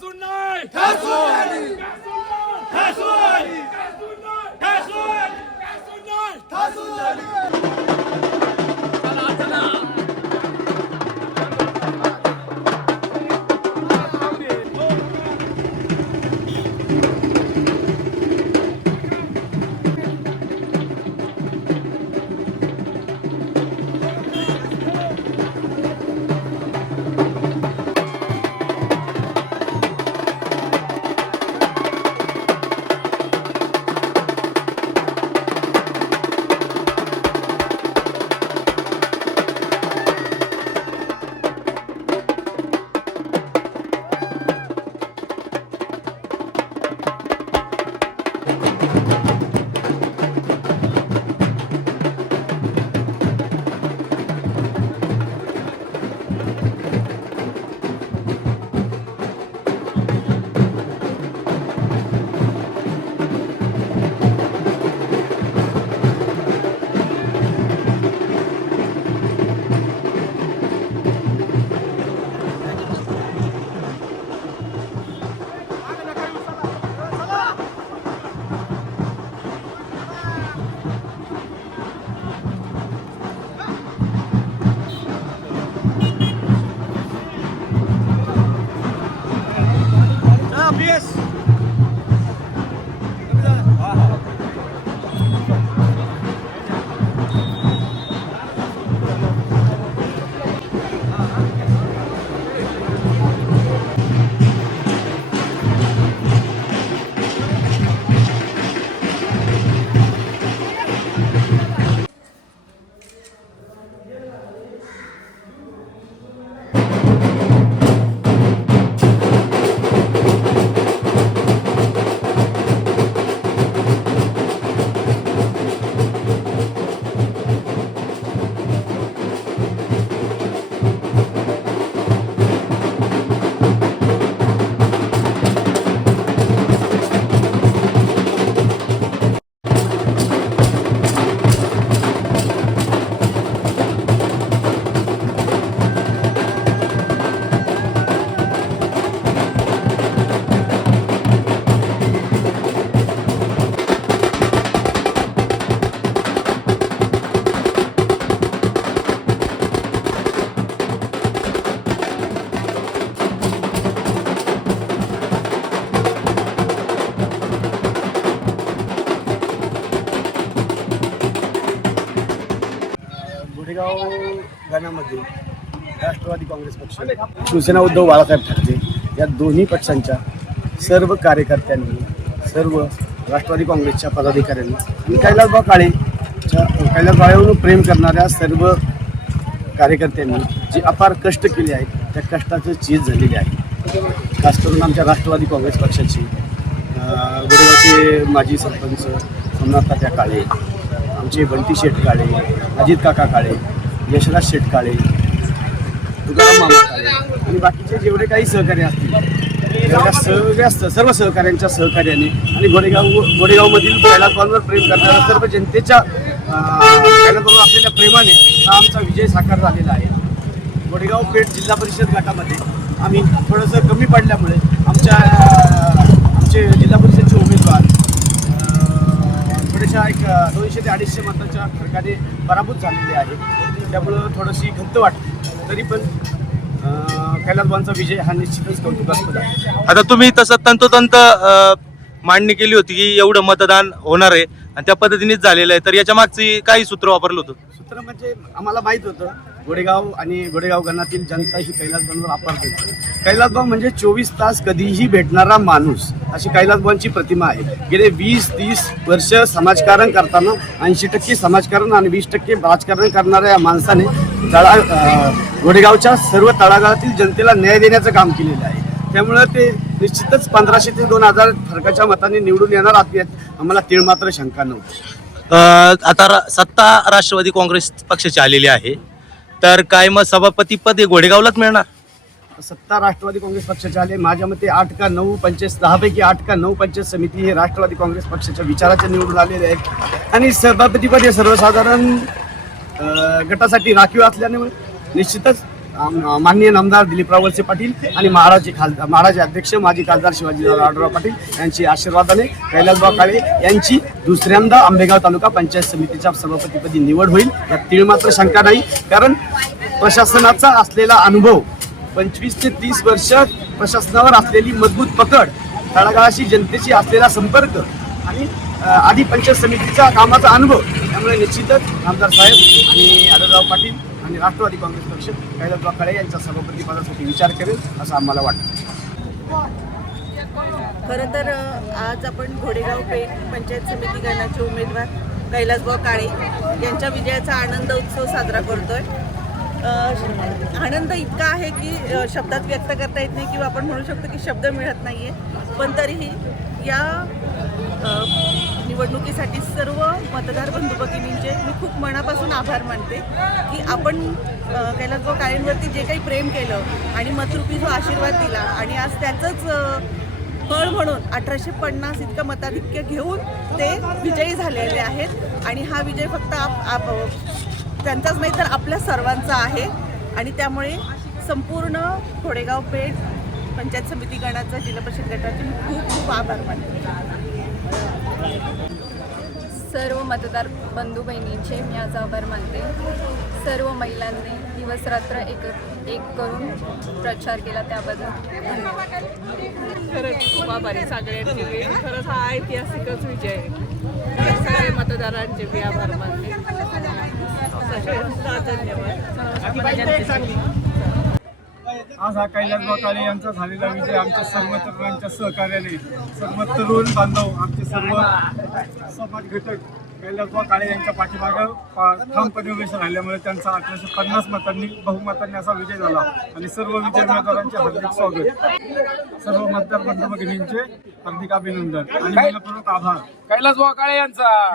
Personal! Personal! Godegaon गणामध्ये Rashtrawadi Congress पक्ष शिवसेना उद्धव बाळासाहेब ठाकरे या दोन्ही पक्षांच्या सर्व कार्यकर्त्यांनी सर्व राष्ट्रवादी काँग्रेसच्या पदाधिकाऱ्यांनी आणि कैलासबा काळेच्या कैलास काळेवरून प्रेम करणाऱ्या सर्व कार्यकर्त्यांनी जे अपार कष्ट केले आहेत त्या कष्टाचं चीज झालेली आहे. खास करून आमच्या राष्ट्रवादी काँग्रेस पक्षाची गोरेगावचे माजी सरपंच सोमनाथ तात्या काळे आमचे बंटी शेठ काळे अजित काका काळे यशराज शेठ काळे तुकाराम मामा काळे आणि बाकीचे जेवढे काही सहकारी असतील एवढ्या सगळ्या सर्व सहकाऱ्यांच्या सहकार्याने आणि गोरेगाव गोरेगावमधील कैलासबांवर प्रेम करणाऱ्या सर्व जनतेच्या कैलासबांवर असलेल्या प्रेमाने हा आमचा विजय साकार झालेला आहे. गोडेगाव पेठ जिल्हा परिषद गटामध्ये आम्ही थोडंसं कमी पडल्यामुळे आमच्या आमचे जिल्हा परिषदचे उमेदवार थोड्याशा एक दोनशे ते अडीचशे मताच्या फरकाने पराभूत झालेले आहे त्यामुळं थोडीशी खंत वाटते. तरी पण कैलासबांचा विजय हा निश्चितच कौतुकास्पद आहे. आता तुम्ही तसं तंतोतंत मांडणी केली होती की एवढं मतदान होणार आहे. आणि त्या पद्धतीनेच झालेलं आहे. तर याच्या मागची काही सूत्र वापरलं होतं? सूत्र म्हणजे आम्हाला माहीत होतं गोडेगाव आणि गोडेगाव गणातील जनता ही कैलासबांवर वापरते भेटते म्हणजे चोवीस तास कधीही भेटणारा माणूस अशी कैलासबांची प्रतिमा आहे. गेले वीस तीस वर्ष समाजकारण करताना ऐंशी टक्के समाजकारण आणि वीस टक्के राजकारण करणाऱ्या या माणसाने तळा गोडेगावच्या सर्व तळागाळातील जनतेला न्याय देण्याचं काम केलेलं आहे. त्यामुळं ते निश्चितच पंधराशे ते दोन हजार फरकाच्या मताने निवडून येणार आत- यात आम्हाला तीळ मात्र शंका नव्हती. आता रा- सत्ता राष्ट्रवादी काँग्रेस पक्षाची आलेली आहे. तर काय मग सभापती पद हे घोडेगावलाच मिळणार? सत्ता राष्ट्रवादी काँग्रेस पक्षाचे आले माझ्या मते आठ का नऊ पंचायत दहापैकी आठ का नऊ पंचायत समिती हे राष्ट्रवादी काँग्रेस पक्षाच्या विचाराचे निवडून आलेले आहेत. आणि सभापतीपद हे सर्वसाधारण अं, गटासाठी राखीव असल्यामुळे निश्चितच माननीय नामदार दिलीपराव वळसे पाटील आणि महाराजचे खासदार महाराज अध्यक्ष माजी खासदार शिवाजीराव आढळराव पाटील यांची आशीर्वादाने कैलासबाव काळे यांची दुसऱ्यांदा आंबेगाव तालुका पंचायत समितीच्या सभापतीपदी निवड होईल. यात तीळ मात्र शंका नाही कारण प्रशासनाचा असलेला अनुभव पंचवीस ते तीस वर्ष प्रशासनावर असलेली मजबूत पकड तळागाळाशी जनतेशी असलेला संपर्क आणि आधी पंचायत समितीचा कामाचा अनुभव त्यामुळे निश्चितच आमदार साहेब आणि आढळराव पाटील आणि राष्ट्रवादी काँग्रेस पक्ष कैलासबाग काळे यांच्या सभापती पदासाठी विचार करेल असं आम्हाला वाटतं. खरं तर आज आपण घोडेगाव पेठ पंचायत समिती गणाचे उमेदवार कैलासभाऊ काळे यांच्या विजयाचा आनंद उत्सव साजरा करतोय. आनंद इतका आहे की शब्दात व्यक्त करता येत नाही किंवा आपण म्हणू शकतो की शब्द मिळत नाही आहे पण तरीही या निवडणुकीसाठी सर्व मतदार बंधू भगिनींचे मी खूप मनापासून आभार मानते की आपण अ, जो काळेंवरती जे काही प्रेम केलं आणि मतरूपी जो आशीर्वाद दिला आणि आज त्याचंच फळ म्हणून अठराशे पन्नास इतकं मताधिक्य घेऊन ते विजयी झालेले आहेत आणि हा विजय फक्त आप आप त्यांचाच नाही तर आपल्या सर्वांचा आहे आणि त्यामुळे संपूर्ण खोडेगाव पेठ पंचायत समिती गणाचा जिल्हा परिषद गटाचे खूप खूप आभार मानते. सर्व मतदार बंधू बहिणींचे मी आज आभार मानते. सर्व महिलांनी दिवस रात्र एक एक करून प्रचार केला त्याबद्दल धन्यवाद खरंच खूप आभारी सगळ्यांचे मी. खरंच हा ऐतिहासिकच विजय आहे. सगळ्या मतदारांचे मी आभार मानते. धन्यवाद आज हा कैलासबाग काळे यांचा झालेला विजय आमच्या सर्व तरुणांच्या सहकार्याने. सर्व तरुण बांधव आमचे सर्व समाज घटक कैलासबाग काळे यांच्या पाठीमागं पा- ठामपणे उभे राहिल्यामुळे त्यांचा अठराशे पन्नास मतांनी बहुमतांनी असा विजय झाला. आणि सर्व विजय उमेदवारांचे हार्दिक स्वागत. सर्व मतदार बंधू भगिनींचे हार्दिक अभिनंदन. आणि मनपूर्वक आभार. कैलासभाऊ काळे यांचा.